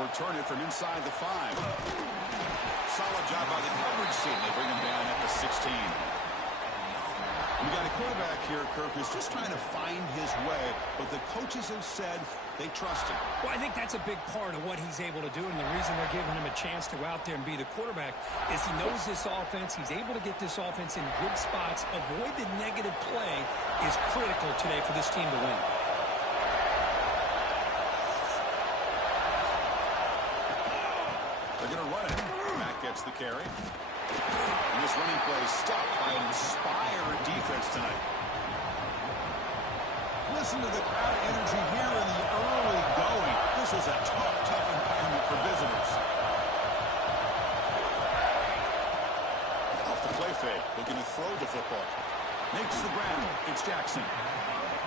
They'll return it from inside the 5. Solid job by the coverage team. They bring him down at the 16. We got a quarterback here, Kirk, who's just trying to find his way, but the coaches have said they trust him. Well, I think that's a big part of what he's able to do, and the reason they're giving him a chance to go out there and be the quarterback is he knows this offense. He's able to get this offense in good spots. Avoid the negative play is critical today for this team to win. They're going to run it. Matt gets the carry. And this running play is stopped by an inspired defense tonight. Listen to the crowd energy here in the early going. This is a tough environment for visitors. Off the play fake, looking to throw the football. Makes the ground. It's Jackson.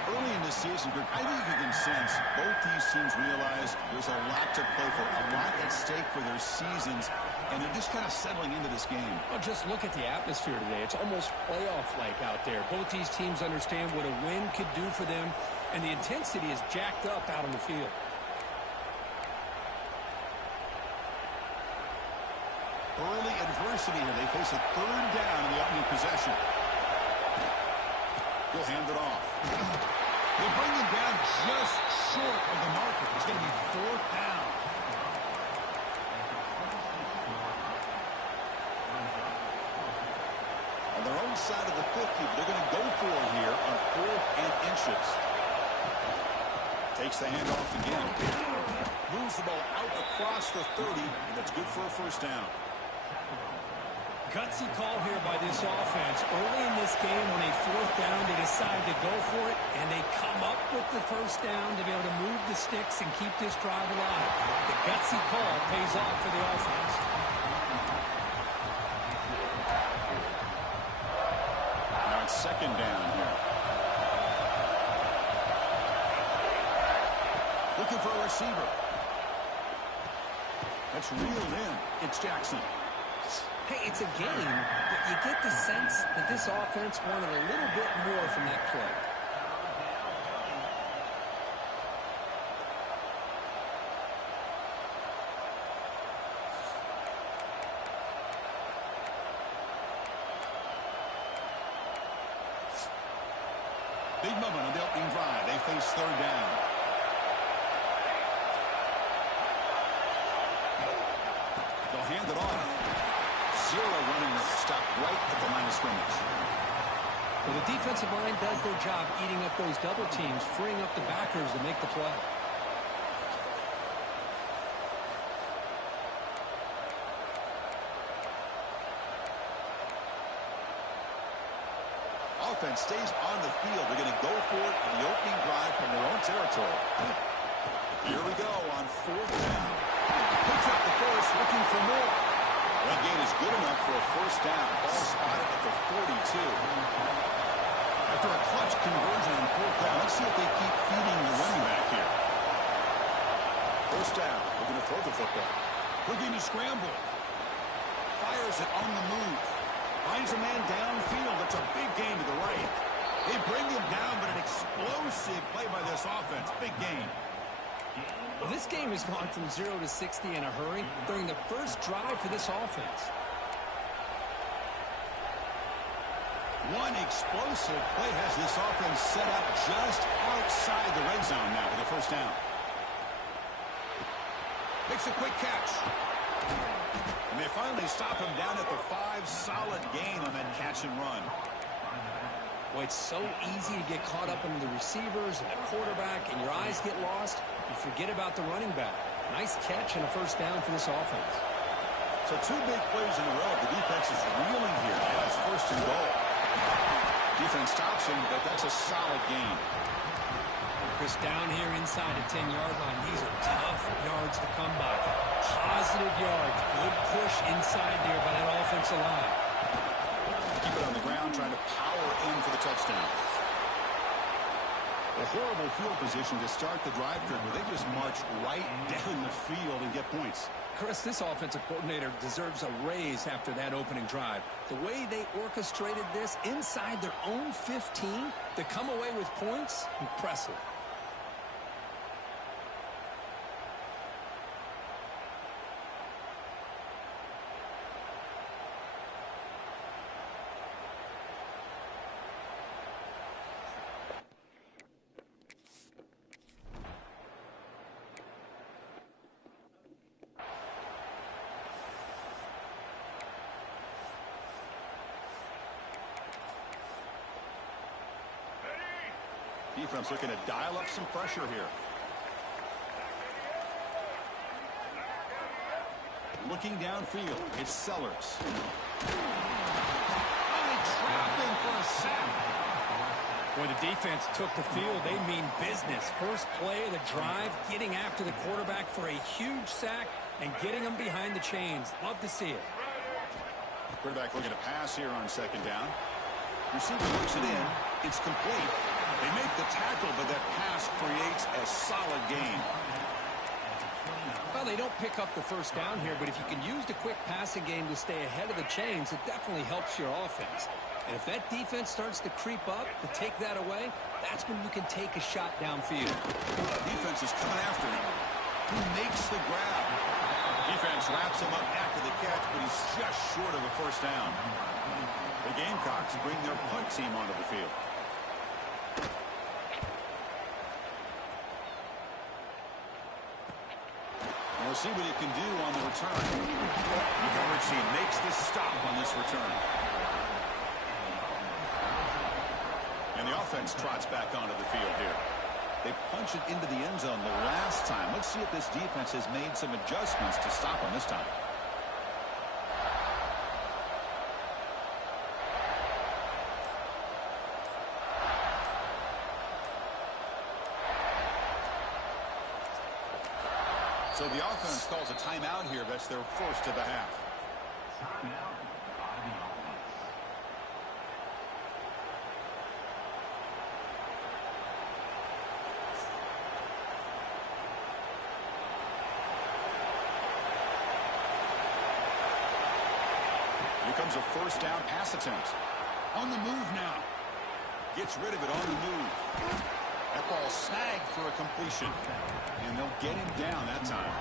Early in this season, Greg, I think you can sense both these teams realize there's a lot to play for, a lot at stake for their seasons, and they're just kind of settling into this game. Well, just look at the atmosphere today. It's almost playoff-like out there. Both these teams understand what a win could do for them, and the intensity is jacked up out on the field. Early adversity here. They face a third down in the opening possession. He'll hand it off. They bring him down just short of the marker. It's going to be 4th down. On their own side of the 50, they're going to go for it here on 4th and inches. Takes the handoff again. Moves the ball out across the 30, and that's good for a 1st down. Gutsy call here by this offense. Early in this game, when they 4th down, they decide to go for it, and they come up with the 1st down to be able to move the sticks and keep this drive alive. The gutsy call pays off for the offense. Now it's 2nd down here. Looking for a receiver. That's reeled in. It's Jackson. Hey, it's a game, but you get the sense that this offense wanted a little bit more from that play. Big moment on the opening drive. They face 3rd down. They'll hand it off. Zero running stop right at the line of scrimmage. Well, the defensive line does their job eating up those double teams, freeing up the backers to make the play. Offense stays on the field. They're going to go for it on the opening drive from their own territory. Here we go on 4th down. Picks up the first, looking for more. That gain is good enough for a 1st down. Ball spotted at the 42. After a clutch conversion on 4th down, let's see if they keep feeding the running back here. 1st down. Looking to throw the football. Looking to scramble. Fires it on the move. Finds a man downfield. That's a big gain to the right. They bring him down, but an explosive play by this offense. Big gain. Well, this game has gone from 0 to 60 in a hurry during the first drive for this offense. One explosive play has this offense set up just outside the red zone now with a 1st down. Makes a quick catch. And they finally stop him down at the 5. Solid gain on that catch and run. Well, it's so easy to get caught up in the receivers and the quarterback, and your eyes get lost. You forget about the running back. Nice catch and a 1st down for this offense. So 2 big plays in a row. The defense is reeling here. That's 1st and goal. Defense stops him, but that's a solid gain. Chris, down here inside the 10-yard line, these are tough yards to come by. Positive yards. Good push inside there by that offensive line. Keep it on the ground, trying to power in for the touchdown. A horrible field position to start the drive, Kirk, but they just march right down the field and get points. Chris, this offensive coordinator deserves a raise after that opening drive. The way they orchestrated this inside their own 15 to come away with points, impressive. Defense looking to dial up some pressure here. Looking downfield, it's Sellers. Trapping for a sack. When the defense took the field, they mean business. First play of the drive, getting after the quarterback for a huge sack and getting him behind the chains. Love to see it. Quarterback looking to pass here on second down. Receiver works it in. It's complete. They make the tackle, but that pass creates a solid gain. Well, they don't pick up the first down here, but if you can use the quick passing game to stay ahead of the chains, it definitely helps your offense. And if that defense starts to creep up to take that away, that's when you can take a shot downfield. Defense is coming after him. He makes the grab. Defense wraps him up after the catch, but he's just short of a first down. The Gamecocks bring their punt team onto the field. We'll see what he can do on the return. The coverage team makes the stop on this return. And the offense trots back onto the field here. They punch it into the end zone the last time. Let's see if this defense has made some adjustments to stop them this time. So the offense calls a timeout here. That's their first of the half. Timeout by the offense. Here comes a first down pass attempt. On the move now. Gets rid of it on the move. That ball snagged for a completion. And they'll get him down that time.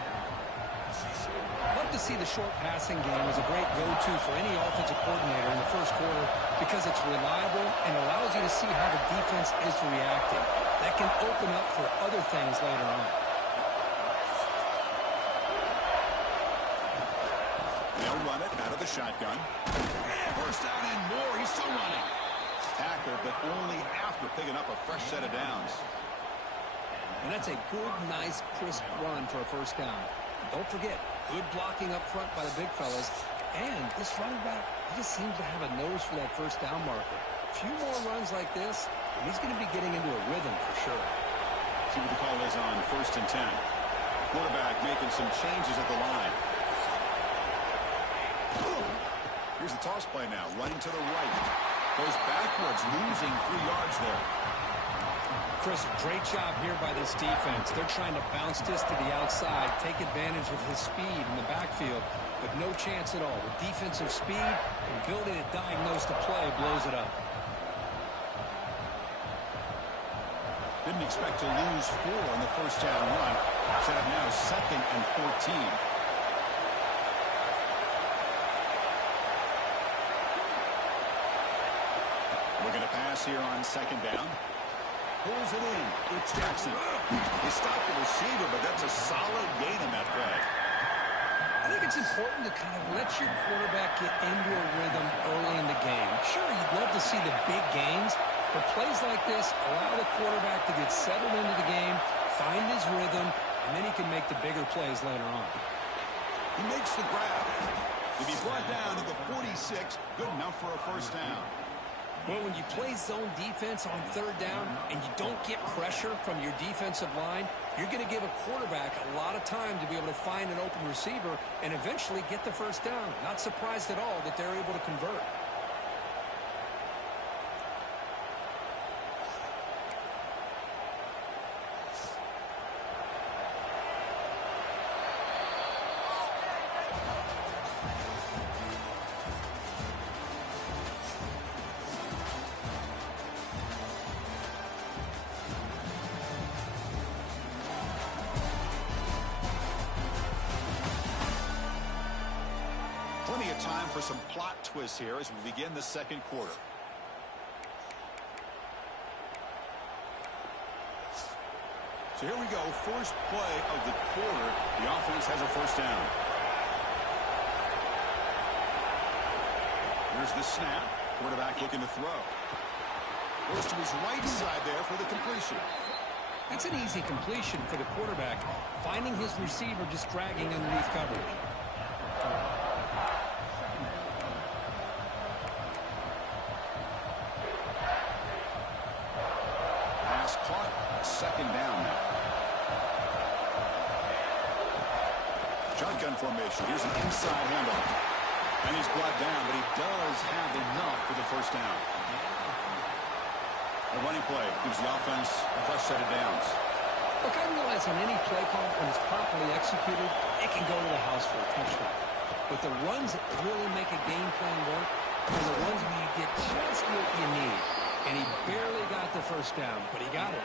Love to see the short passing game as a great go-to for any offensive coordinator in the first quarter because it's reliable and allows you to see how the defense is reacting. That can open up for other things later on. They'll run it out of the shotgun. First down and more. He's still running. Tackle, but only after picking up a fresh set of downs. And that's a good, nice, crisp run for a first down. Don't forget, good blocking up front by the big fellas. And this running back, he just seems to have a nose for that first down marker. A few more runs like this, and he's going to be getting into a rhythm for sure. See what the call is on 1st and 10. Quarterback making some changes at the line. Here's the toss play now, running to the right. Goes backwards, losing 3 yards there. Chris, great job here by this defense. They're trying to bounce this to the outside, take advantage of his speed in the backfield, but no chance at all. The defensive speed and ability to diagnose the play blows it up. Didn't expect to lose 4 on the first down run. Set up now 2nd and 14. We're going to pass here on 2nd down. Pulls it in. It's Jackson. He stopped the receiver, but that's a solid gain in that play. I think it's important to kind of let your quarterback get into a rhythm early in the game. Sure, you'd love to see the big gains, but plays like this allow the quarterback to get settled into the game, find his rhythm, and then he can make the bigger plays later on. He makes the grab. To be brought down to the 46, good enough for a first down. Well, when you play zone defense on 3rd down and you don't get pressure from your defensive line, you're going to give a quarterback a lot of time to be able to find an open receiver and eventually get the first down. Not surprised at all that they're able to convert. Plenty of time for some plot twists here as we begin the 2nd quarter. So here we go. First play of the quarter. The offense has a first down. Here's the snap. Quarterback looking to throw. Goes to his right side there for the completion. It's an easy completion for the quarterback, finding his receiver just dragging underneath coverage. Pass caught. Second down now. Shotgun formation. Here's an inside handoff. And he's brought down, but he does have enough for the first down. The running play gives the offense a fresh set of downs. Look, I realize on any play call, when it's properly executed, it can go to the house for a touchdown. But the runs that really make a game plan work are the ones where you get just what you need. And he barely got the first down, but he got it.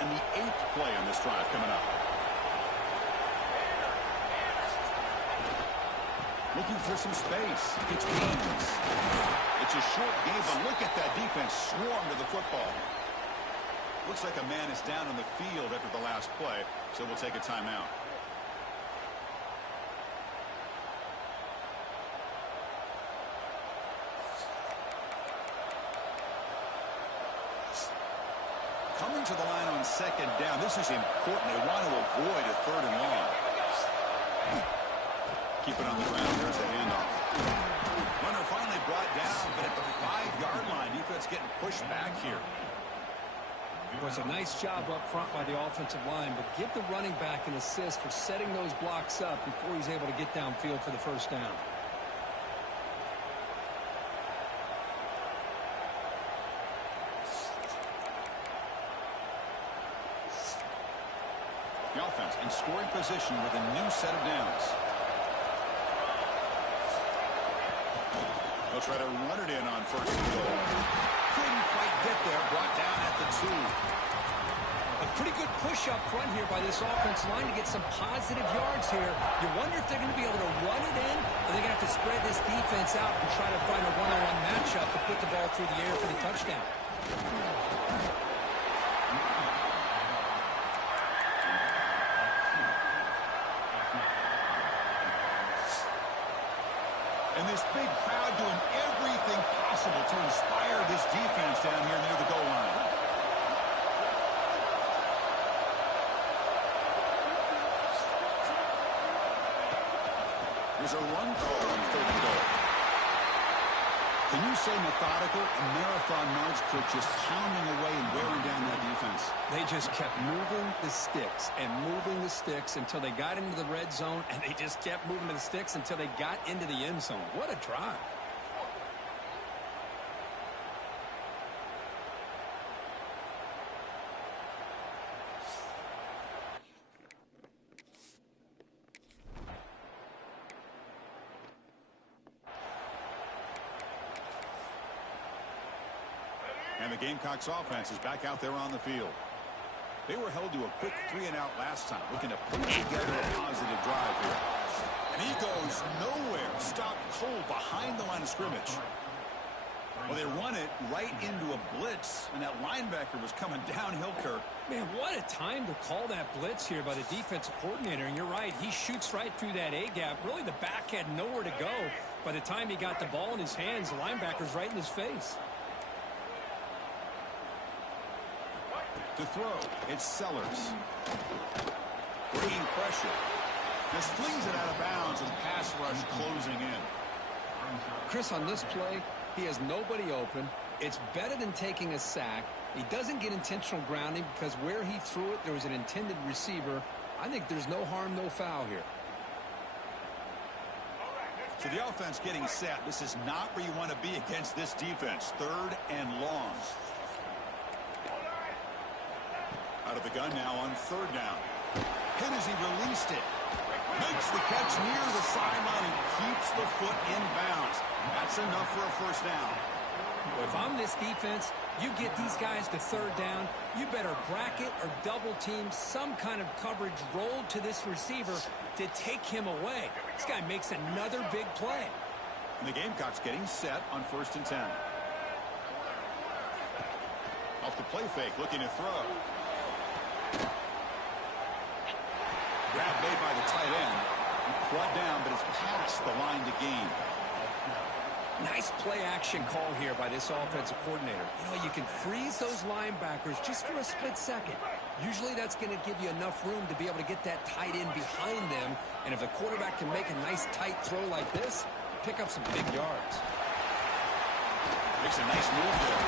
And the 8th play on this drive coming up. Looking for some space. Gets gains. It's a short game, but look at that defense swarm to the football. Looks like a man is down on the field after the last play, so we'll take a timeout. Coming to the line on second down. This is important. They want to avoid a third and long. Keep it on the ground. There's the handoff. Runner finally brought down, but at the 5-yard line, defense getting pushed back here. It was a nice job up front by the offensive line, but give the running back an assist for setting those blocks up before he's able to get downfield for the first down. The offense in scoring position with a new set of downs. They'll try to run it in on first and goal. Couldn't quite get there. Brought down at the 2. A pretty good push up front here by this offensive line to get some positive yards here. You wonder if they're going to be able to run it in, or they're going to have to spread this defense out and try to find a one-on-one matchup to put the ball through the air for the touchdown. And this big crowd doing everything possible to inspire this defense down here near the goal line. There's a run call on third and goal. Can you say methodical? A marathon march for just pounding away and wearing down that defense. They just kept moving the sticks and moving the sticks until they got into the red zone, and they just kept moving the sticks until they got into the end zone. What a drive. And the Gamecocks offense is back out there on the field. They were held to a quick 3-and-out last time, looking to put together a positive drive here. And he goes nowhere. Stopped cold behind the line of scrimmage. Well, they run it right into a blitz, and that linebacker was coming downhill, Kirk. Man, what a time to call that blitz here by the defensive coordinator. And you're right, he shoots right through that A-gap. Really, the back had nowhere to go. By the time he got the ball in his hands, the linebacker's right in his face. To throw, it's Sellers. Bringing pressure. Just flings it out of bounds and pass rush closing in. Chris, on this play, he has nobody open. It's better than taking a sack. He doesn't get intentional grounding because where he threw it, there was an intended receiver. I think there's no harm, no foul here. So the offense getting set. This is not where you want to be against this defense. 3rd and long. Out of the gun now on 3rd down. Hit as he released it. Makes the catch near the sideline and keeps the foot in bounds. That's enough for a first down. If I'm this defense, you get these guys to third down, you better bracket or double team some kind of coverage rolled to this receiver to take him away. This guy makes another big play. And the Gamecocks getting set on 1st and 10. Off the play fake, looking to throw. Grab made by the tight end. Brought down, but it's past the line to gain. Nice play action call here by this offensive coordinator. You know, you can freeze those linebackers just for a split second. Usually that's going to give you enough room to be able to get that tight end behind them. And if the quarterback can make a nice tight throw like this, pick up some big yards. Makes a nice move there.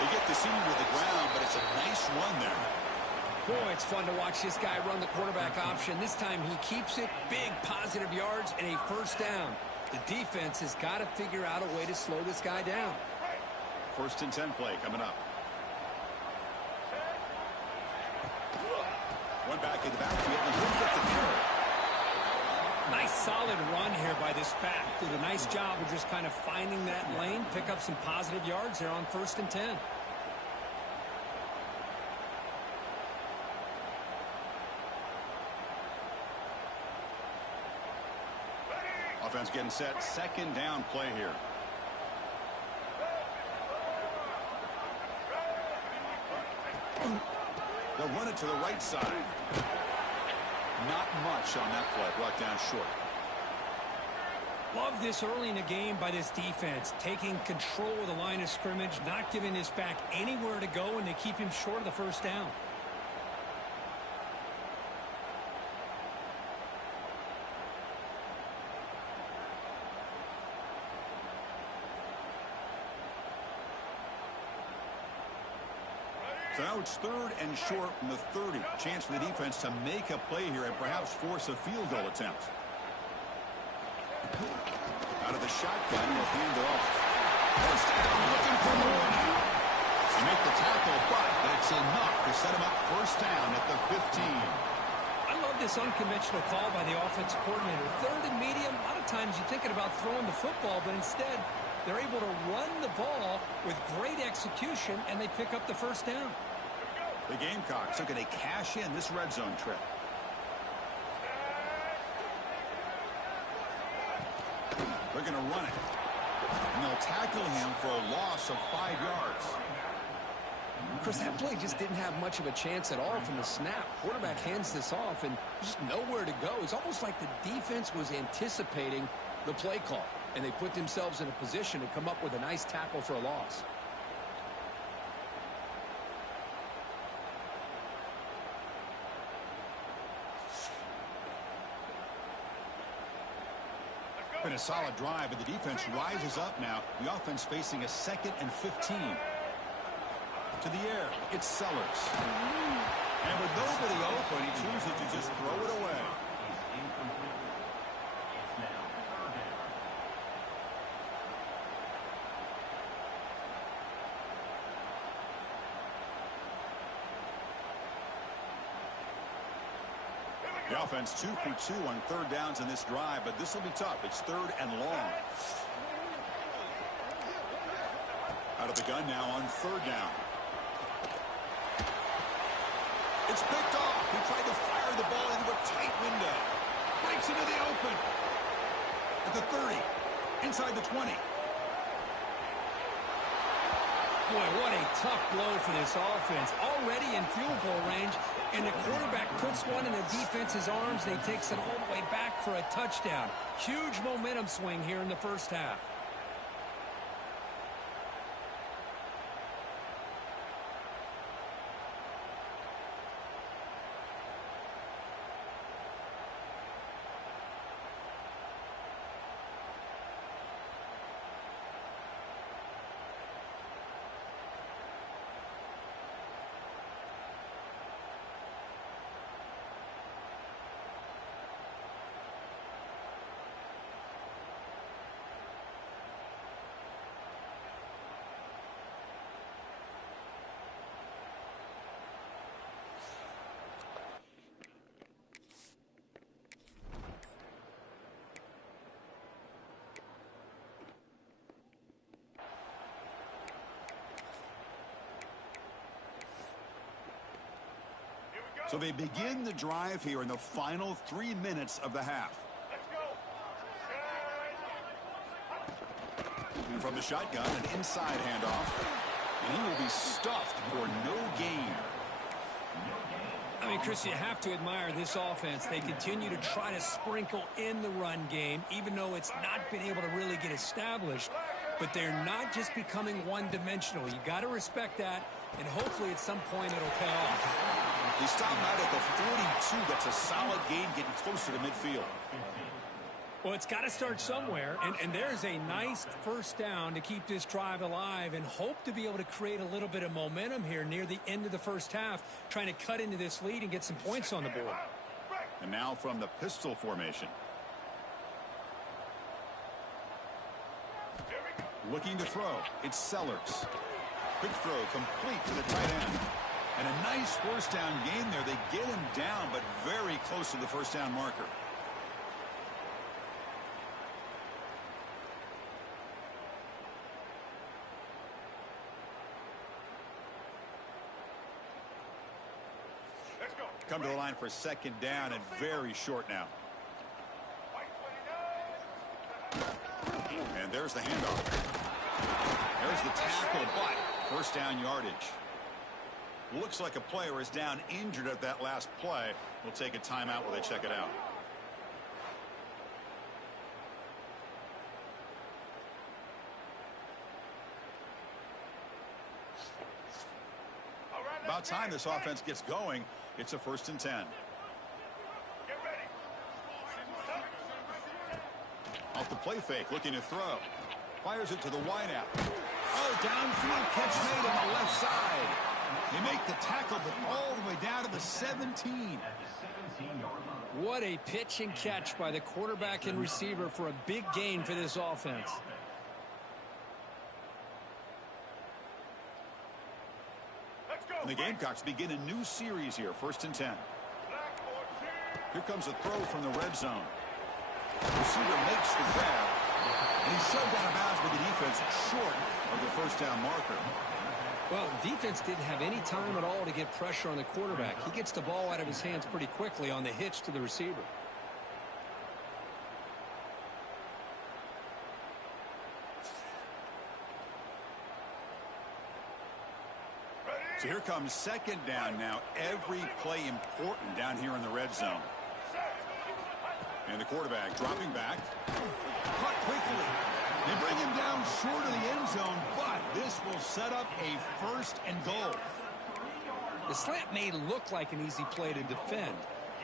They get the senior to the ground, but it's a nice run there. Boy, it's fun to watch this guy run the quarterback option. This time he keeps it. Big positive yards and a first down. The defense has got to figure out a way to slow this guy down. 1st and 10 play coming up. One back in the backfield, and he'll get the carry. Nice solid run here by this back. Did a nice job of just kind of finding that lane, pick up some positive yards there on 1st and 10. Offense getting set. 2nd down play here. They'll run it to the right side. Not much on that play. Brought down short. Love this early in the game by this defense. Taking control of the line of scrimmage, not giving this back anywhere to go, and they keep him short of the first down. So now it's 3rd and short from the 30. Chance for the defense to make a play here and perhaps force a field goal attempt. Out of the shotgun, he'll hand it off. First down, looking for more. They make the tackle, but it's enough to set him up 1st down at the 15. I love this unconventional call by the offensive coordinator. 3rd and medium, a lot of times you're thinking about throwing the football, but instead they're able to run the ball with great execution, and they pick up the 1st down. The Gamecocks are going to cash in this red zone trip. They're going to run it. And they'll tackle him for a loss of 5 yards. Chris, that play just didn't have much of a chance at all from the snap. Quarterback hands this off and just nowhere to go. It's almost like the defense was anticipating the play call, and they put themselves in a position to come up with a nice tackle for a loss. Been a solid drive, but the defense rises up now. The offense facing a 2nd and 15. To the air, it's Sellers. And with nobody open, he chooses to just throw it away. The offense 2 for 2 on 3rd downs in this drive, but this will be tough. It's 3rd and long. Out of the gun now on 3rd down. It's picked off. He tried to fire the ball into a tight window. Breaks into the open. At the 30. Inside the 20. Boy, what a tough blow for this offense. Already in field goal range, and the quarterback puts one in the defense's arms, and he takes it all the way back for a touchdown. Huge momentum swing here in the 1st half. So they begin the drive here in the final 3 minutes of the half. And from the shotgun, an inside handoff. And he will be stuffed for no gain. I mean, Chris, you have to admire this offense. They continue to try to sprinkle in the run game, even though it's not been able to really get established. But they're not just becoming one-dimensional. You got to respect that, and hopefully at some point it'll pay off. He stopped out at the 42. That's a solid gain, getting closer to midfield. Well, it's got to start somewhere, and there's a nice first down to keep this drive alive and hope to be able to create a little bit of momentum here near the end of the first half, trying to cut into this lead and get some points on the board. And now from the pistol formation. Looking to throw. It's Sellers. Quick throw complete to the tight end. And a nice first down gain there. They get him down, but very close to the first down marker. Come to the line for second down and very short now. And there's the handoff. There's the tackle, but first down yardage. Looks like a player is down injured at that last play. We'll take a timeout while they check it out. About time this offense gets going. It's a 1st and 10. Off the play fake, looking to throw. Fires it to the wideout. Oh, downfield catch made on the left side. They make the tackle, but all the way down to the 17. What a pitch and catch by the quarterback and receiver for a big gain for this offense. And the Gamecocks begin a new series here, 1st and 10. Here comes a throw from the red zone. Receiver makes the grab, and he's shoved out of bounds with the defense short of the first down marker. Well, defense didn't have any time at all to get pressure on the quarterback. He gets the ball out of his hands pretty quickly on the hitch to the receiver. So here comes second down now. Every play important down here in the red zone. And the quarterback dropping back. Caught quickly. They bring him down short of the end zone, but this will set up a 1st and goal. The slant may look like an easy play to defend,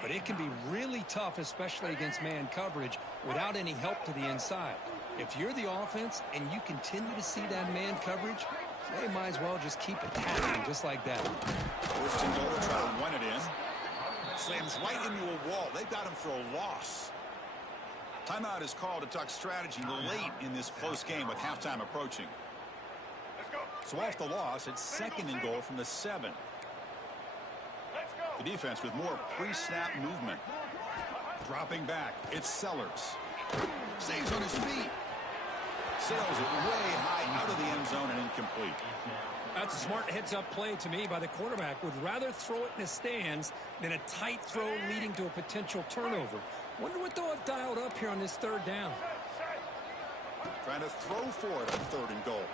but it can be really tough, especially against man coverage, without any help to the inside. If you're the offense and you continue to see that man coverage, they might as well just keep attacking just like that. 1st and goal to try to run it in. Slams right into a wall. They've got him for a loss. Timeout is called to talk strategy late in this close game with halftime approaching. So off the loss, it's 2nd and goal from the 7. The defense with more pre-snap movement. Dropping back, it's Sellers. Stays on his feet. Sails it way high out of the end zone and incomplete. That's a smart heads-up play to me by the quarterback. Would rather throw it in the stands than a tight throw leading to a potential turnover. Wonder what they'll have dialed up here on this 3rd down. Trying to throw for it on 3rd and goal.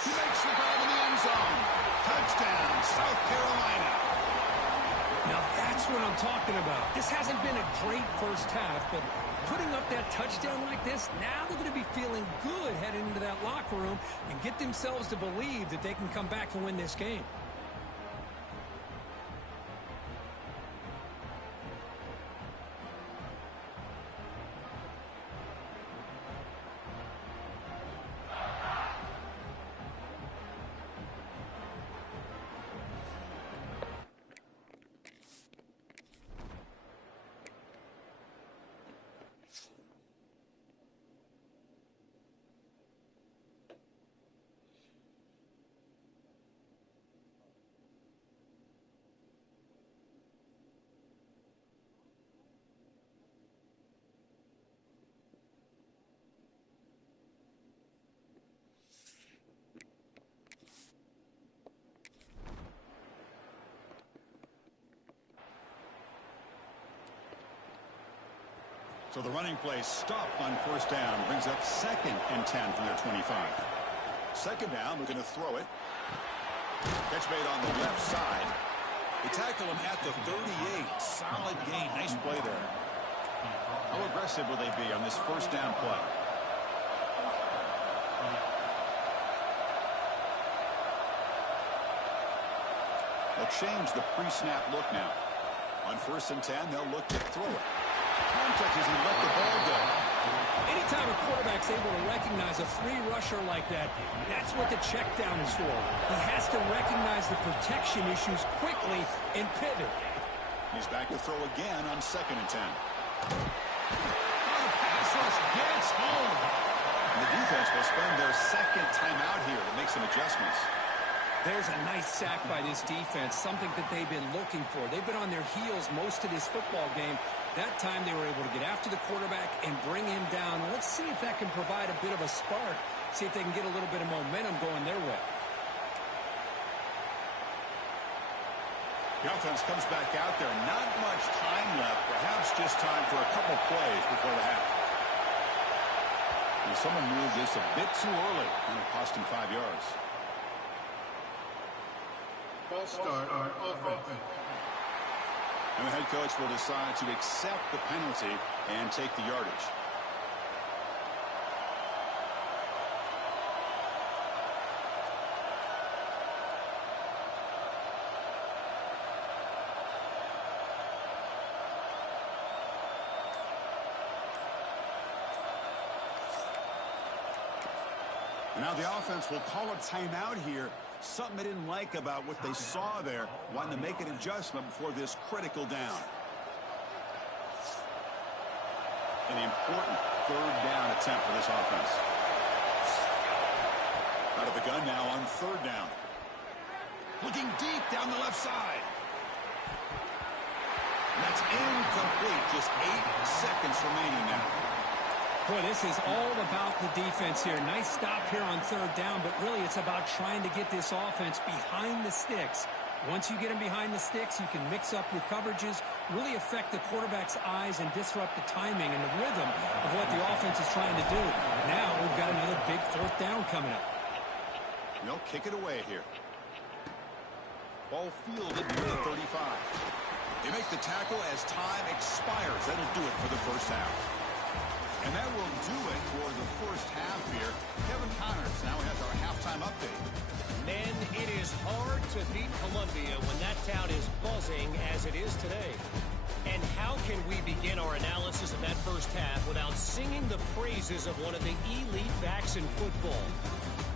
He makes the grab in the end zone. Touchdown, South Carolina. Now that's what I'm talking about. This hasn't been a great first half, but putting up that touchdown like this, now they're going to be feeling good heading into that locker room and get themselves to believe that they can come back and win this game. So the running play stopped on first down. Brings up 2nd and 10 from their 25. Second down, we're going to throw it. Catch made on the left side. They tackle him at the 38. Solid gain. Nice play there. How aggressive will they be on this first down play? They'll change the pre-snap look now. On 1st and 10, they'll look to throw it. Contact as he let the ball go. Anytime a quarterback's able to recognize a free rusher like that, that's what the check down is for. He has to recognize the protection issues quickly and pivot. He's back to throw again on 2nd and 10. Pass rush gets home. And the defense will spend their 2nd timeout here to make some adjustments. There's a nice sack by this defense, something that they've been looking for. They've been on their heels most of this football game. That time they were able to get after the quarterback and bring him down. Let's see if that can provide a bit of a spark. See if they can get a little bit of momentum going their way. The offense comes back out there. Not much time left. Perhaps just time for a couple plays before the half. And someone moved this a bit too early, and it cost him 5 yards. False start on offense. And the head coach will decide to accept the penalty and take the yardage. And now the offense will call a timeout here. Something they didn't like about what they saw there. Wanting to make an adjustment before this critical down. An important 3rd down attempt for this offense. Out of the gun now on 3rd down. Looking deep down the left side. And that's incomplete. Just 8 seconds remaining now. Boy, this is all about the defense here. Nice stop here on 3rd down, but really it's about trying to get this offense behind the sticks. Once you get them behind the sticks, you can mix up your coverages, really affect the quarterback's eyes and disrupt the timing and the rhythm of what the offense is trying to do. Now we've got another big 4th down coming up. They'll kick it away here. Ball fielded near the 35. They make the tackle as time expires. That'll do it for the first half. And that will do it for the first half here. Kevin Connors now has our halftime update. Men, it is hard to beat Columbia when that town is buzzing as it is today. And how can we begin our analysis of that first half without singing the praises of one of the elite backs in football?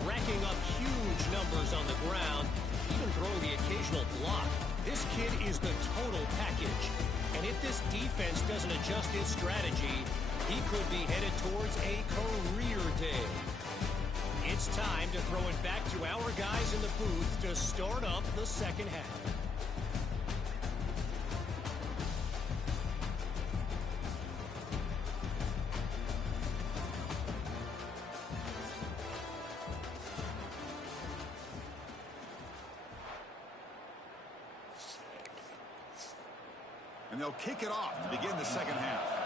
Racking up huge numbers on the ground, even throwing the occasional block. This kid is the total package. And if this defense doesn't adjust its strategy, he could be headed towards a career day. It's time to throw it back to our guys in the booth to start up the second half. And they'll kick it off to begin the second half.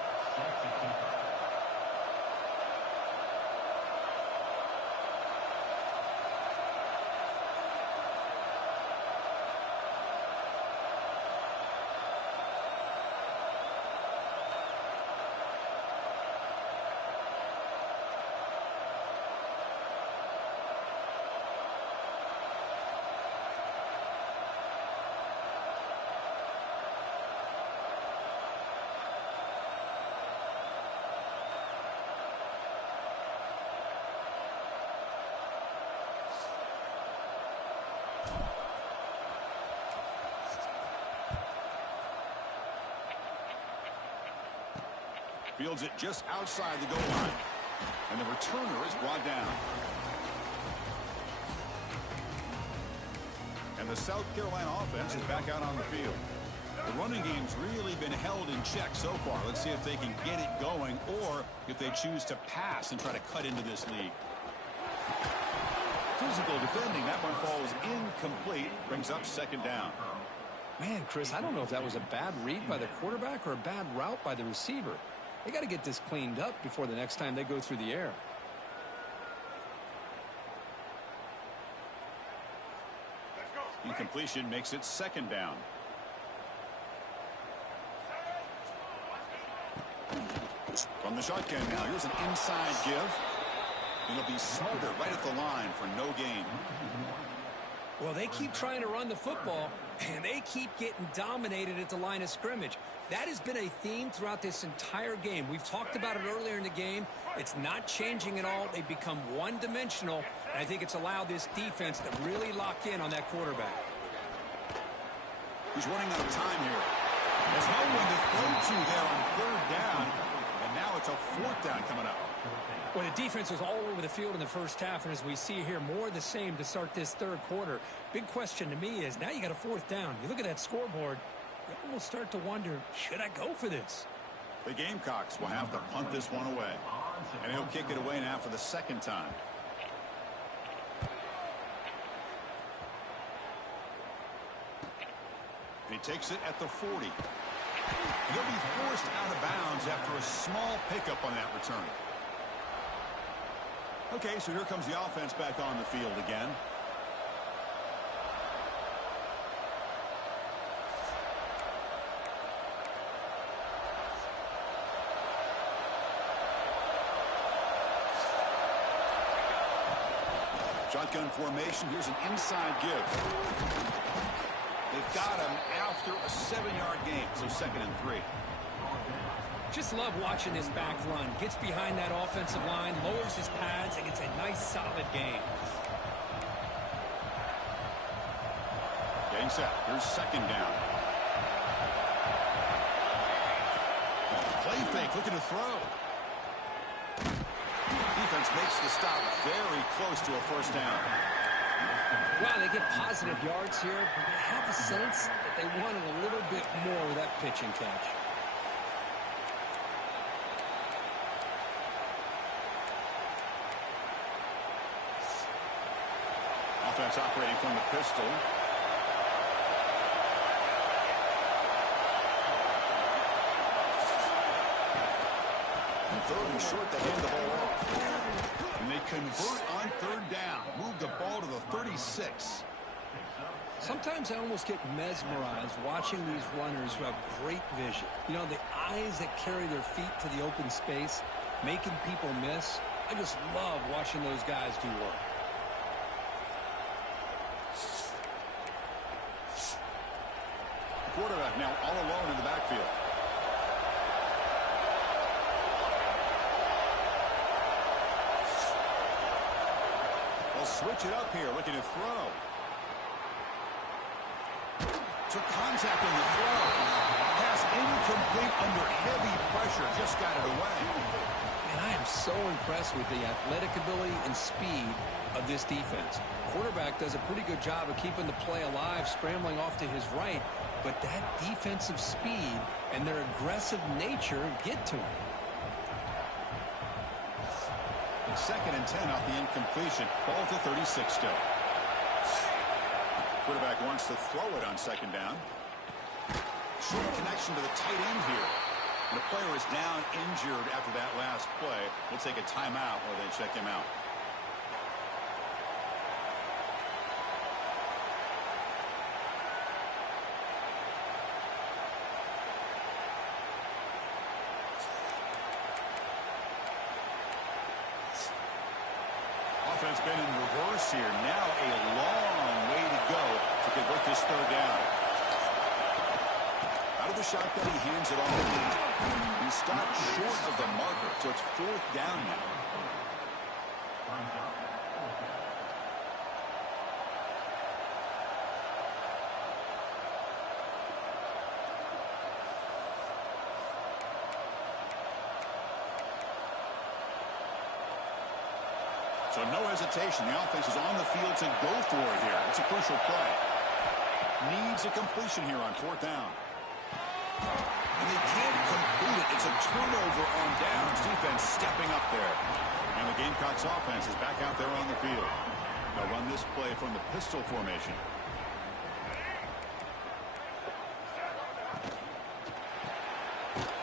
Fields it just outside the goal line. And the returner is brought down. And the South Carolina offense is back out on the field. The running game's really been held in check so far. Let's see if they can get it going or if they choose to pass and try to cut into this lead. Physical defending. That one falls incomplete. Brings up 2nd down. Man, Chris, I don't know if that was a bad read by the quarterback or a bad route by the receiver. They got to get this cleaned up before the next time they go through the air. Incompletion makes it 2nd down. From the shotgun now, here's an inside give. And he'll be smothered right at the line for no gain. Well, they keep trying to run the football, and they keep getting dominated at the line of scrimmage. That has been a theme throughout this entire game. We've talked about it earlier in the game. It's not changing at all. They've become one-dimensional, and I think it's allowed this defense to really lock in on that quarterback. He's running out of time here. There's no one to throw to there on 3rd down, and now it's a 4th down coming up. Well, the defense was all over the field in the first half, and as we see here, more of the same to start this 3rd quarter. Big question to me is, now you got a 4th down. You look at that scoreboard, you almost start to wonder, should I go for this? The Gamecocks will have to punt this one away. And he'll kick it away now for the 2nd time. And he takes it at the 40. He'll be forced out of bounds after a small pickup on that return. Okay, so here comes the offense back on the field again. Shotgun formation. Here's an inside give. They've got him after a 7-yard gain, so 2nd and 3. Just love watching this back run. Gets behind that offensive line, lowers his pads, and gets a nice, solid gain. Getting set. Here's 2nd down. Play fake, looking to throw. Defense makes the stop very close to a 1st down. Wow, they get positive yards here, but I have the sense that they wanted a little bit more with that pitch and catch. Offense operating from the pistol. And 3rd and short, they hand the ball off. And they convert on 3rd down. Move the ball to the 36. Sometimes I almost get mesmerized watching these runners who have great vision. You know, the eyes that carry their feet to the open space, making people miss. I just love watching those guys do work. Quarterback now all alone in the backfield. They'll switch it up here, looking to throw. Took contact on the throw. Pass incomplete under heavy pressure. Just got it away. And I am so impressed with the athletic ability and speed of this defense. Quarterback does a pretty good job of keeping the play alive, scrambling off to his right. But that defensive speed and their aggressive nature get to him. 2nd and 10 off the incompletion. Ball to 36 still. Quarterback wants to throw it on 2nd down. Short connection to the tight end here. And the player is down injured after that last play. We'll take a timeout while they check him out. Offense been in reverse here. Now a long way to go to convert this 3rd down. Out of the shotgun, he hands it off. He stopped short of the marker, so it's 4th down now. So no hesitation. The offense is on the field to go for it here. It's a crucial play. Needs a completion here on 4th down. And they can't complete it. It's a turnover on downs. Defense stepping up there. And the Gamecocks offense is back out there on the field. They'll run this play from the pistol formation.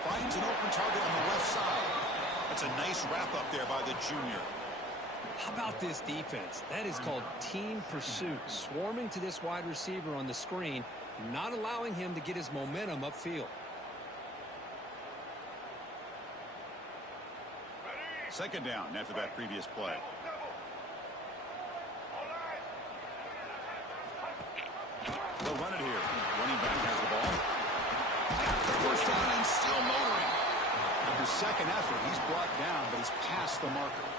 Finds an open target on the left That's a nice wrap-up there by the junior. How about this defense? That is called team pursuit. Swarming to this wide receiver on the screen, not allowing him to get his momentum upfield. Second down after that previous play. They'll run it here. Running back has the ball. First down and still motoring. After second effort, he's brought down, but he's past the marker.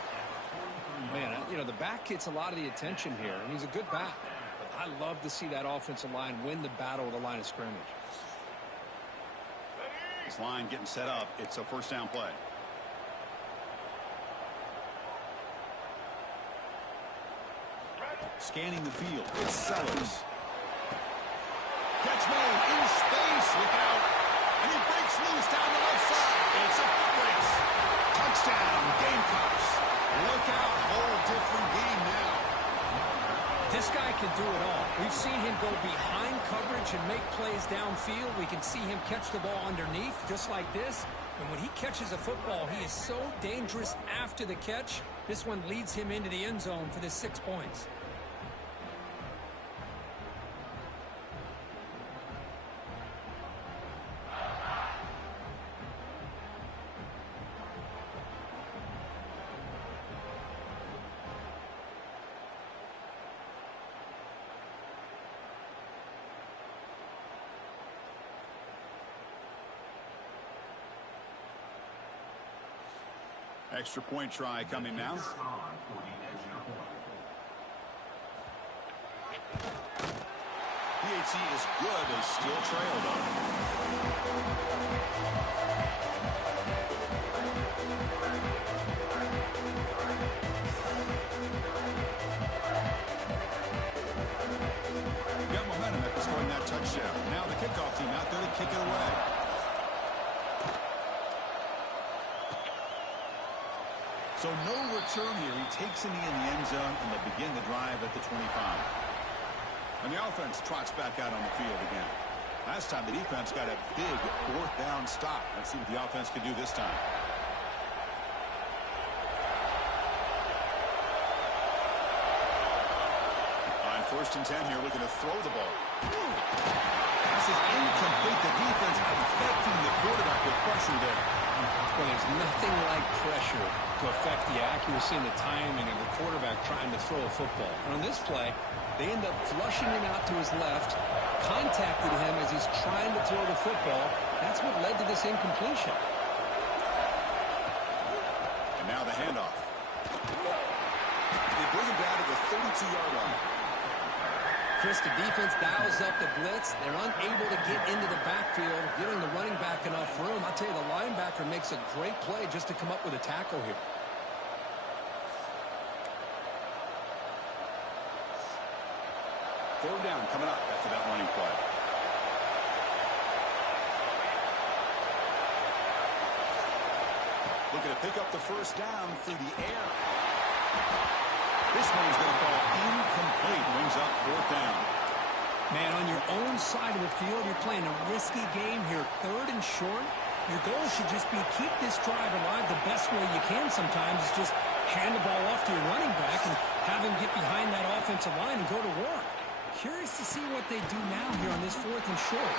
Man, you know, the back gets a lot of the attention here, and he's a good back. But I love to see that offensive line win the battle with the line of scrimmage. This line getting set up. It's a first down play. Scanning the field. It's Sellers. Catch made in space. Look out. And he breaks loose down the left side. It's a foot race. Touchdown, Gamecocks. Look out. Whole different game now. This guy can do it all. We've seen him go behind coverage and make plays downfield. We can see him catch the ball underneath just like this. And when he catches a football, he is so dangerous after the catch. This one leads him into the end zone for the 6 points. Extra point try coming now. PHC is good as still trailed up. Got momentum after scoring that touchdown. Now the kickoff team out there to kick it away. So no return here. He takes it in the end zone, and they'll begin the drive at the 25. And the offense trots back out on the field again. Last time the defense got a big fourth down stop. Let's see what the offense can do this time. On 1st and 10 here, looking to throw the ball. This is incomplete. The defense affecting the quarterback with pressure there. Well, there's nothing like pressure to affect the accuracy and the timing of the quarterback trying to throw a football. And on this play, they end up flushing him out to his left, contacted him as he's trying to throw the football. That's what led to this incompletion. And now the handoff. They bring him down to the 32-yard line. Chris, the defense dials up the blitz. They're unable to get into the backfield, giving the running back enough room. I'll tell you, the linebacker makes a great play just to come up with a tackle here. Third down coming up after that running play. Looking to pick up the first down through the air. This one's going to fall incomplete. Brings up 4th down. Man, on your own side of the field, you're playing a risky game here. 3rd and short. Your goal should just be keep this drive alive the best way you can sometimes. Is just hand the ball off to your running back and have him get behind that offensive line and go to work. Curious to see what they do now here on this 4th and short.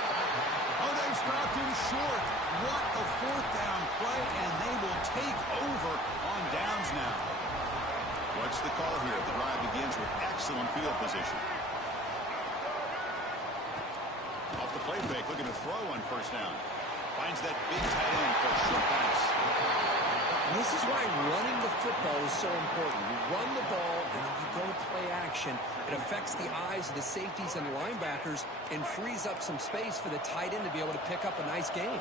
Oh, they stopped him short. What a 4th down play, and they will take over on downs now. What's the call here? The drive begins with excellent field position. Off the play fake, looking to throw on 1st down. Finds that big tight end for a short pass. This is why running the football is so important. You run the ball, and if you go play action, it affects the eyes of the safeties and linebackers and frees up some space for the tight end to be able to pick up a nice gain.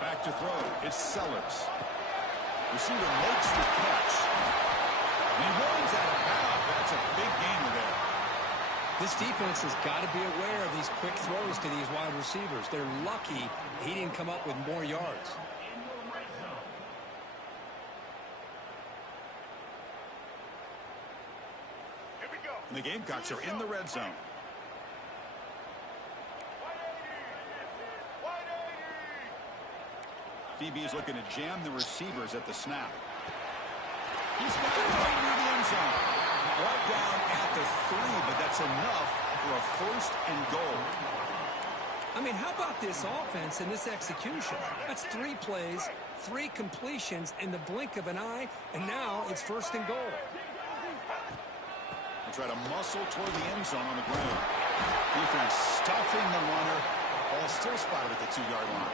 Back to throw. It's Sellers. Receiver makes the catch. And he runs out of bounds. That's a big gainer there. This defense has got to be aware of these quick throws to these wide receivers. They're lucky he didn't come up with more yards. And the Gamecocks are in the red zone. DB is looking to jam the receivers at the snap. He's got it right near the end zone. Right down at the 3, but that's enough for a 1st and goal. I mean, how about this offense and this execution? That's 3 plays, 3 completions in the blink of an eye, and now it's 1st and goal. They try to muscle toward the end zone on the ground. Defense stuffing the runner. Ball still spotted at the 2-yard line.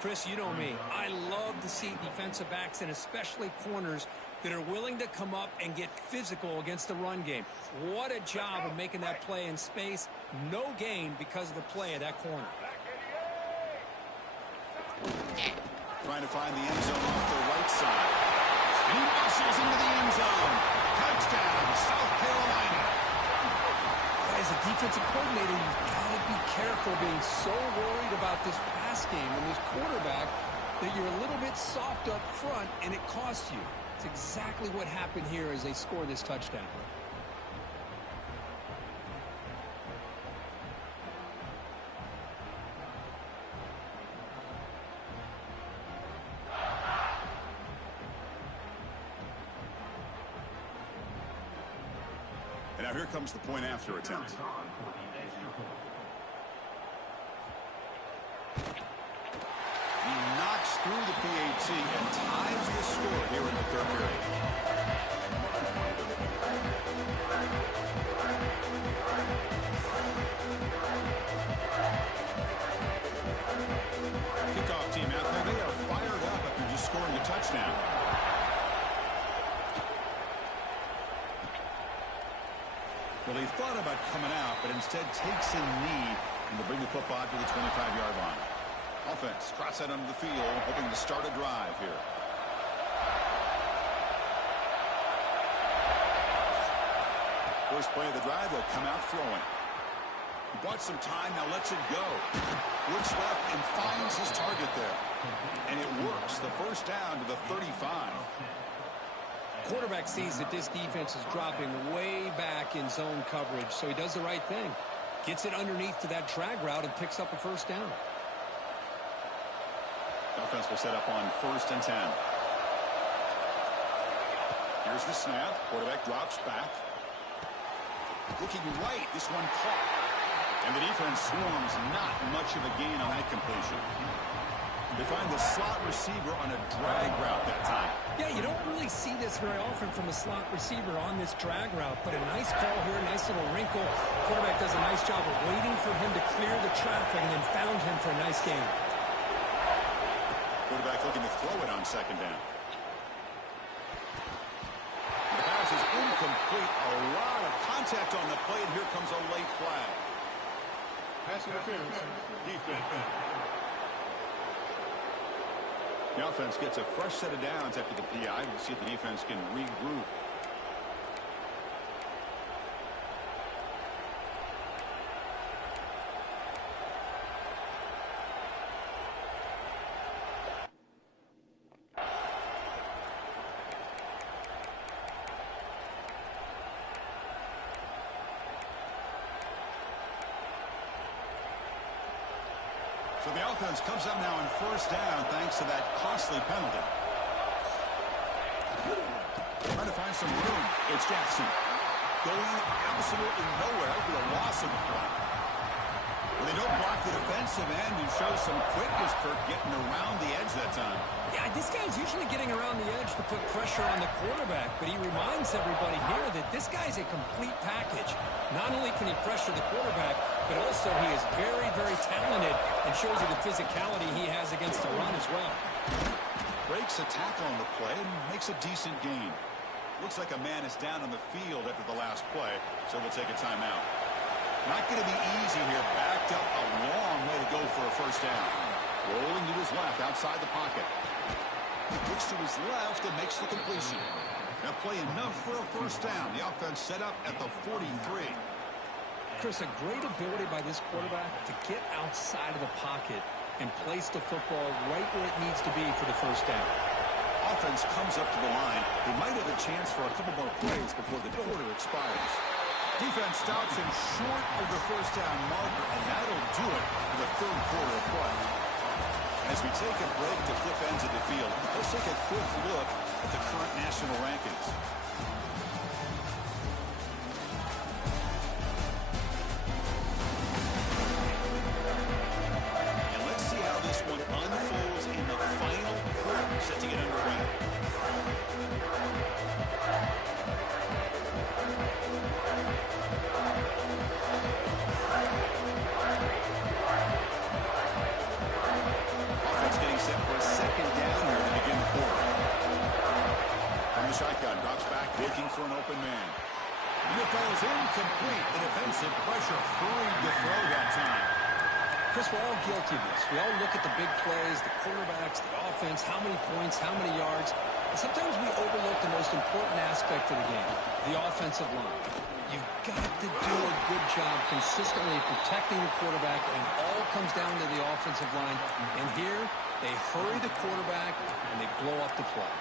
Chris, you know me. I love to see defensive backs and especially corners that are willing to come up and get physical against the run game. What a job of making that play in space. No gain because of the play of that corner. Trying to find the end zone off the right side. He muscles into the end zone. Touchdown, South Carolina. As a defensive coordinator, you've got to be careful being so worried about this pass game and this quarterback that you're a little bit soft up front and it costs you. It's exactly what happened here as they score this touchdown. And now here comes the point after attempt. He knocks through the PAT and ties the score here in the 3rd period. Kickoff team out there. They are fired up after just scoring a touchdown. Well, he thought about coming out, but instead takes a knee and to bring the football to the 25-yard line. Offense trots out onto the field, hoping to start a drive here. First play of the drive, they'll come out throwing. He bought some time, now lets it go. Looks left and finds his target there. And it works. The 1st down to the 35. Quarterback sees that this defense is dropping way back in zone coverage, so he does the right thing. Gets it underneath to that drag route and picks up a 1st down. Offense will set up on 1st and 10. Here's the snap. Quarterback drops back. Looking right. This one caught. And the defense swarms. Not much of a gain on that completion. They find the slot receiver on a drag route that time. Yeah, you don't really see this very often from a slot receiver on this drag route, but a nice call here, nice little wrinkle. Quarterback does a nice job of waiting for him to clear the traffic and then found him for a nice gain. Quarterback looking to throw it on 2nd down. The pass is incomplete. A lot of contact on the play, and here comes a late flag. Pass interference. Defense. The offense gets a fresh set of downs after the PI to see if the defense can regroup. So the offense comes up now on 1st down thanks to that costly penalty. Trying to find some room. It's Jackson. Going absolutely nowhere with a loss of the play. Well, they don't block the defensive end and show some quickness, Kirk, getting around the edge that time. Yeah, this guy's usually getting around the edge to put pressure on the quarterback, but he reminds everybody here that this guy's a complete package. Not only can he pressure the quarterback, but also he is very, very talented and shows you the physicality he has against the run as well. Breaks a tackle on the play and makes a decent gain. Looks like a man is down on the field after the last play, so we'll take a timeout. Not going to be easy here. Backed up a long way to go for a 1st down. Rolling to his left outside the pocket. Looks to his left and makes the completion. Now play enough for a 1st down. The offense set up at the 43. Chris, a great ability by this quarterback to get outside of the pocket and place the football right where it needs to be for the 1st down. Offense comes up to the line. They might have a chance for a couple more plays before the quarter expires. Defense stops him short of the 1st down marker, and that'll do it for the 3rd quarter of play. And As we take a break to flip ends of the field, let's take a quick look at the current national rankings. And let's see how this one unfolds in the final quarter set to get underway. Set for a second down here to begin the quarter. From the shotgun, drops back, looking for an open man. And it falls incomplete. The defensive pressure hurried the throw that time. Chris, we're all guilty of this. We all look at the big plays, the quarterbacks, the offense, how many points, how many yards. And sometimes we overlook the most important aspect of the game, the offensive line. You've got to do a good job consistently protecting the quarterback, and it all comes down to the offensive line. And here, they hurry the quarterback, and they blow up the play.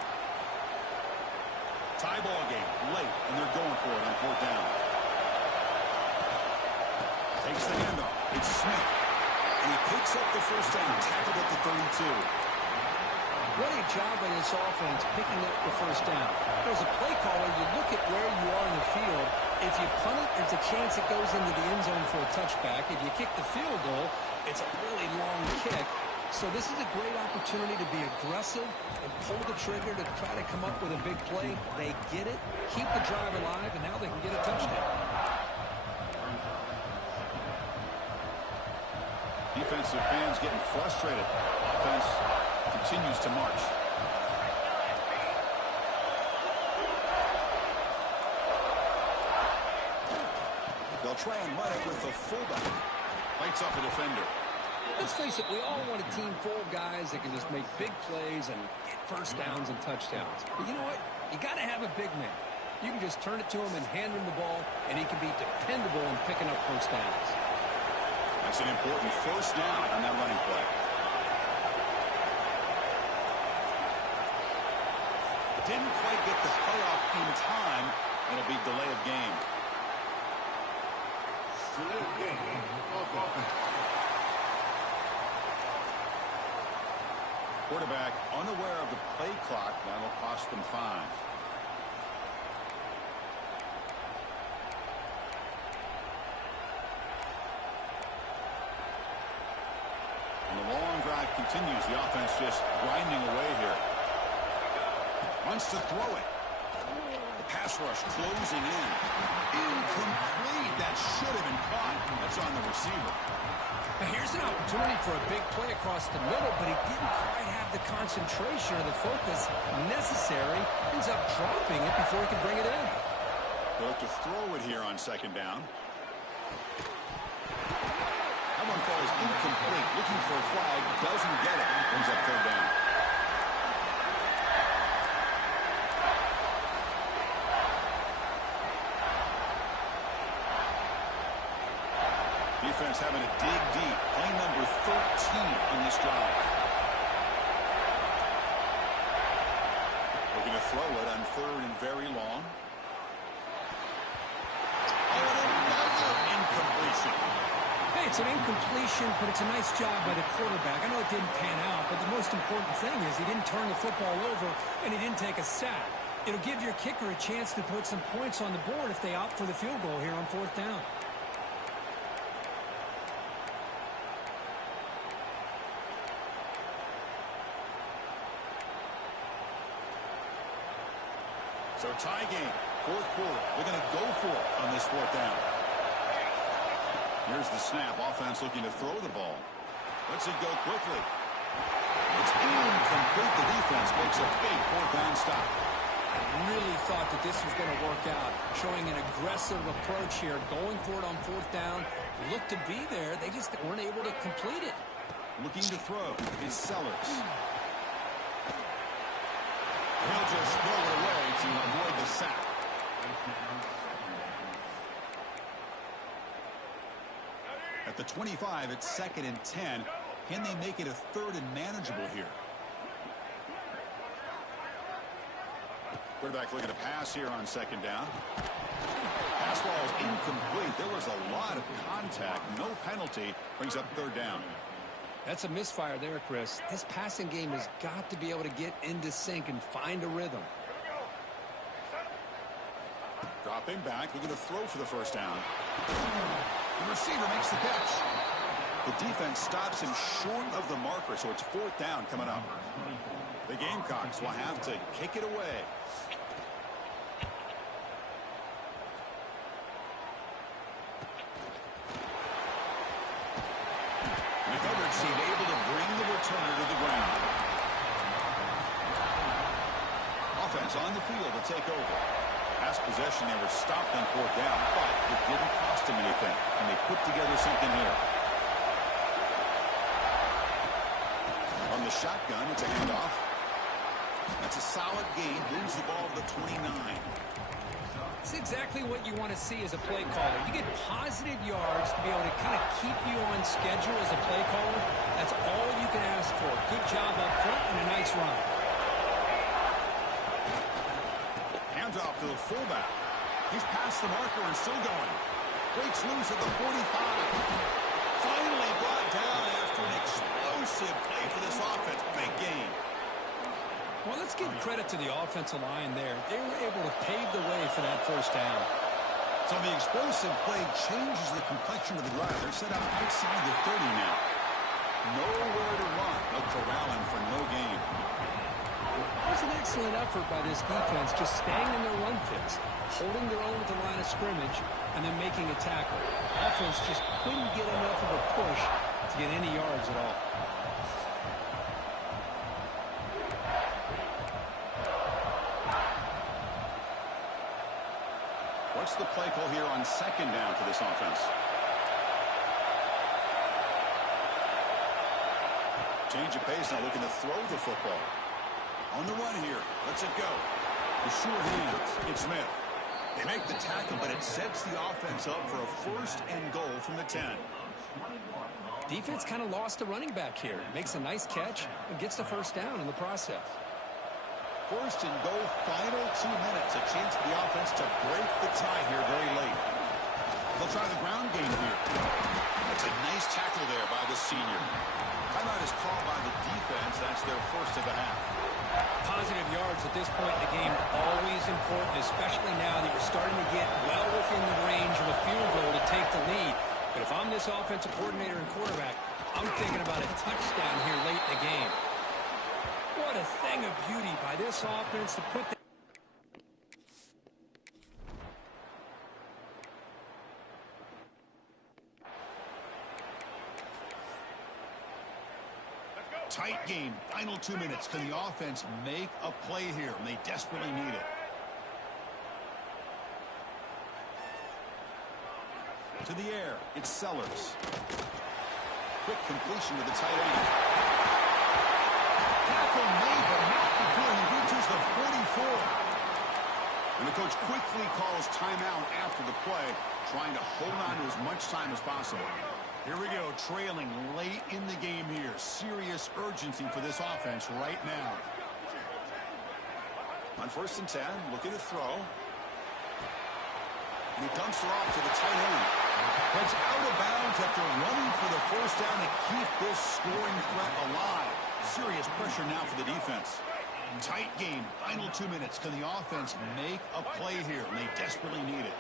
Tie ball game, late, and they're going for it on fourth down. Takes the handoff. It's Smith. And he picks up the first down, tackled at the 32. What a job by this offense picking up the first down. As a play caller, you look at where you are in the field. If you punt it, there's a chance it goes into the end zone for a touchback. If you kick the field goal, it's a really long kick. So this is a great opportunity to be aggressive and pull the trigger to try to come up with a big play. They get it, keep the drive alive, and now they can get a touchdown. Defensive fans getting frustrated. Offense continues to march. They'll try and run it with the fullback. Fights off a defender. Let's face it, we all want a team full of guys that can just make big plays and get first downs and touchdowns. But you know what? You got to have a big man. You can just turn it to him and hand him the ball, and he can be dependable in picking up first downs. That's an important first down on that running play. Didn't quite get the payoff in time. It'll be delay of game. Delay of game. Quarterback unaware of the play clock. That'll cost them 5. And the long drive continues. The offense just grinding away here. Wants to throw it. The pass rush closing in. Incomplete. That should have been caught. That's on the receiver. Now here's an opportunity for a big play across the middle, but he didn't quite have the concentration or the focus necessary. Ends up dropping it before he could bring it in. They'll have to throw it here on second down. That one falls incomplete. Looking for a flag. Doesn't get it. Brings up third down. Defense having to dig deep. Play number 13 in this drive. Looking to throw it on third and very long. Oh, and another incompletion. Hey, it's an incompletion, but it's a nice job by the quarterback. I know it didn't pan out, but the most important thing is he didn't turn the football over and he didn't take a sack. It'll give your kicker a chance to put some points on the board if they opt for the field goal here on fourth down. So tie game, fourth quarter. They're going to go for it on this fourth down. Here's the snap. Offense looking to throw the ball. Lets it go quickly. It's incomplete. The defense makes a big fourth down stop. I really thought that this was going to work out, showing an aggressive approach here, going for it on fourth down. Looked to be there. They just weren't able to complete it. Looking to throw is Sellers. He'll just throw it away to avoid the sack. At the 25, it's 2nd and 10. Can they make it a third and manageable here? Quarterback looking to pass here on second down. Pass ball is incomplete. There was a lot of contact. No penalty. Brings up third down. That's a misfire there, Chris. This passing game has got to be able to get into sync and find a rhythm. Dropping back, looking to throw for the first down. The receiver makes the catch. The defense stops him short of the marker, so it's 4th down coming up. The Gamecocks will have to kick it away. The coverage team able to bring the returner to the ground. Offense on the field to take over. Last possession, they were stopped on 4th down, but it didn't cost them anything, and they put together something here. On the shotgun, it's a handoff. That's a solid gain. Moves the ball to the 29. It's exactly what you want to see as a play caller. You get positive yards to be able to kind of keep you on schedule as a play caller. That's all you can ask for. Good job up front and a nice run. Hands off to the fullback. He's past the marker and still going. Breaks loose at the 45. Finally brought down after an explosive play for this offense. Big game. Well, let's give credit to the offensive line there. They were able to pave the way for that first down. So the explosive play changes the complexion of the drive. They're set out outside the 30 now. Nowhere to run. They'll corral him for no gain. It was an excellent effort by this defense, just staying in their run fits, holding their own at the line of scrimmage, and then making a tackle. Offense just couldn't get enough of a push to get any yards at all. What's the play call here on 2nd down for this offense? Change of pace, now looking to throw the football. On the run here. Let's it go. The sure hands. It's Smith. They make the tackle, but it sets the offense up for a 1st and goal from the 10. Defense kind of lost a running back here. Makes a nice catch and gets the first down in the process. 1st and goal, final 2 minutes. A chance for the offense to break the tie here very late. They'll try the ground game here. That's a nice tackle there by the senior. Timeout is called by the defense. That's their 1st of the half. Positive yards at this point in the game, always important, especially now that you're starting to get well within the range of a field goal to take the lead. But if I'm this offensive coordinator and quarterback, I'm thinking about a touchdown here late in the game. What a thing of beauty by this offense to put the tight game. Final 2 minutes. Can the offense make a play here? And they desperately need it. To the air. It's Sellers. Quick completion to the tight end. Tackle made, but not before he reaches the 44. And the coach quickly calls timeout after the play, trying to hold on to as much time as possible. Here we go, trailing late in the game here. Serious urgency for this offense right now. On 1st and 10, looking to throw. And he dumps her off to the tight end. Heads out of bounds after running for the first down to keep this scoring threat alive. Serious pressure now for the defense. Tight game, final 2 minutes. Can the offense make a play here? And they desperately need it.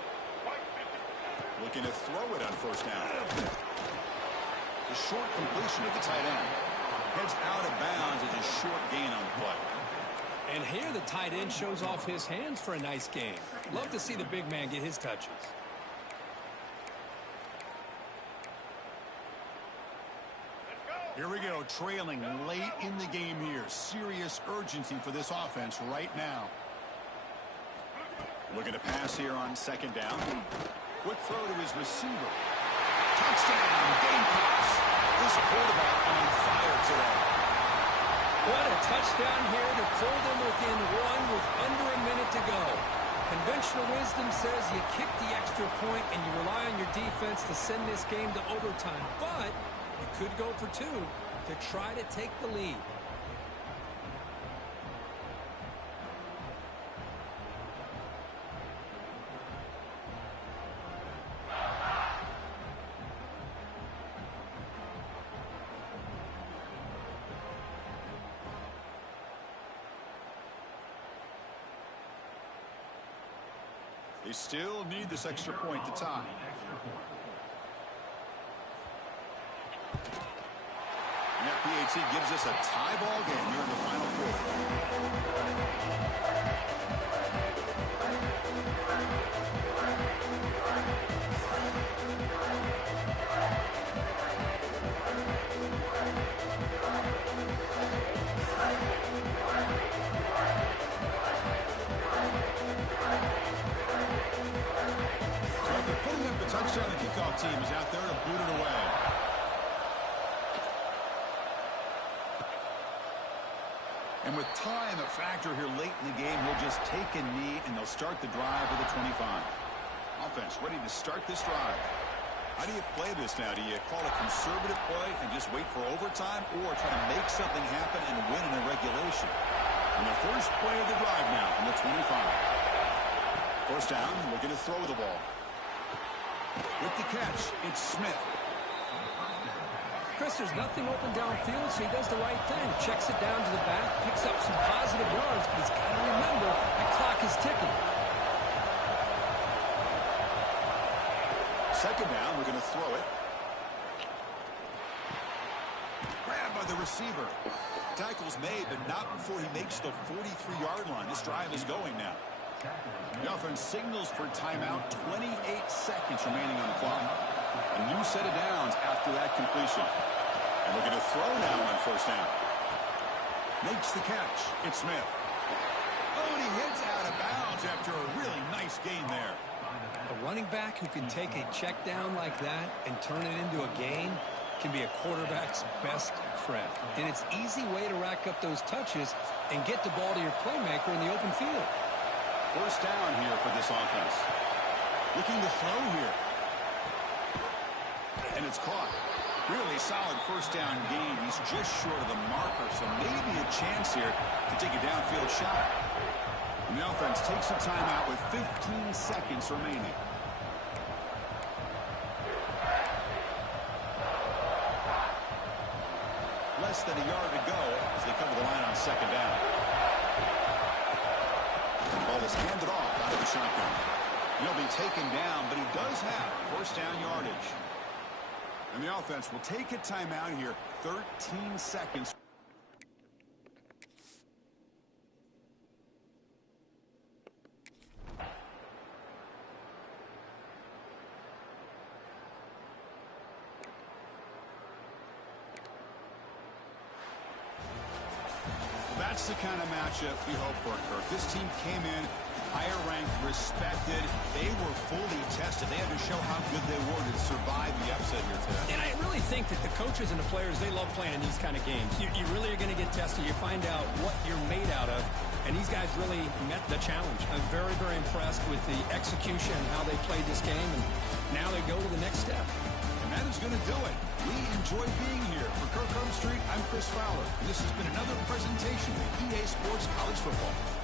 Looking to throw it on 1st down. A short completion of the tight end. Heads out of bounds as a short gain on the play. And here the tight end shows off his hands for a nice game. Love to see the big man get his touches. Here we go, trailing late in the game here. Serious urgency for this offense right now. Looking to pass here on 2nd down. Quick throw to his receiver. Touchdown, Gamecocks. This quarterback on fire today. What a touchdown here to pull them within one with under a minute to go. Conventional wisdom says you kick the extra point and you rely on your defense to send this game to overtime. But you could go for 2 to try to take the lead. They still need this extra point to tie. And that PAT gives us a tie ball game here in the final quarter. Touchdown, the kickoff team is out there to boot it away. And with time a factor here late in the game, he'll just take a knee and they'll start the drive with a 25. Offense ready to start this drive. How do you play this now? Do you call a conservative play and just wait for overtime, or try to make something happen and win in a regulation? And the first play of the drive now from the 25. First down, looking to throw the ball. With the catch, it's Smith. Chris, there's nothing open downfield, so he does the right thing. Checks it down to the back, picks up some positive yards, but he's got to remember that clock is ticking. Second down, we're going to throw it. Grabbed by the receiver. Tackle's made, but not before he makes the 43-yard line. This drive is going now. The offense signals for timeout. 28 seconds remaining on the clock. A new set of downs after that completion. And we're going to throw now on first down. Makes the catch. It's Smith. Oh, and he hits out of bounds after a really nice gain there. A running back who can take a check down like that and turn it into a gain can be a quarterback's best friend. And it's an easy way to rack up those touches and get the ball to your playmaker in the open field. First down here for this offense. Looking to throw here. And it's caught. Really solid first down gain. He's just short of the marker, so maybe a chance here to take a downfield shot. And the offense takes a timeout with 15 seconds remaining. Less than a yard to go as they cover the line on second down. Ball is handed off out of the shotgun. He'll be taken down, but he does have first down yardage. And the offense will take a timeout here. 13 seconds. That's the kind of matchup we hope for, Kirk. This team came in higher ranked, respected. They were fully tested. They had to show how good they were to survive the upset here today. And I really think that the coaches and the players, they love playing in these kind of games. You really are going to get tested. You find out what you're made out of. And these guys really met the challenge. I'm very, very impressed with the execution and how they played this game. And now they go to the next step. And that is going to do it. We enjoy being here. For Kirk Street, I'm Chris Fowler. And this has been another presentation of EA Sports College Football.